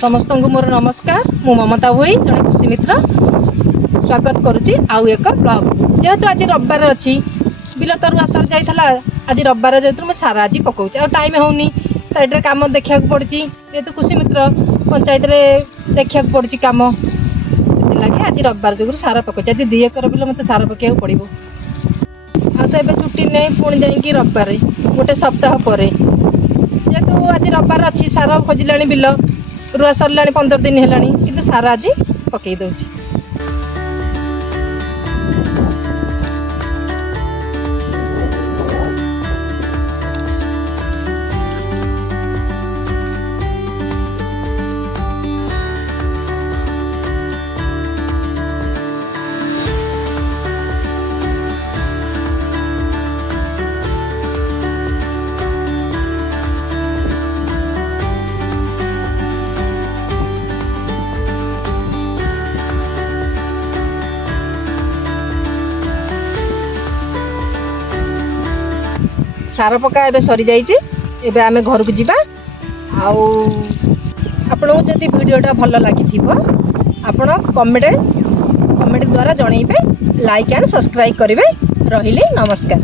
समस्त को मोर नमस्कार। मु ममता भोई जड़े कृषि मित्र स्वागत करुच्ची आउ एक ब्लॉग। जेहेतु आज रविवार अच्छी बिल तर आसर जाइला आज रविवार जेहेतु मुझे सारा आज पकाऊँ आ टाइम होनी साइड काम देखा पड़ी जेहेतु कृषि मित्र पंचायत देखा पड़ी कम लगे आज रविवार जो सारा पकाऊँ आज 2 एकर बिल मत सारा पकड़ पड़ो आ तो ये छुट्टी नहीं पुणी जाकि रविवार गोटे सप्ताह पर जेहेतु आज रविवार अच्छी सारा खोजिला बिल रुआ सरला 15 दिन है कि सारा आज पकई दौर। सार पका एबे सरी जाइए एबे आमे घर को जीवा आउ आपन जदि वीडियोटा भल लगी आपण कमेंट द्वारा जनइबे लाइक एंड सब्सक्राइब करेंगे। रहिले नमस्कार।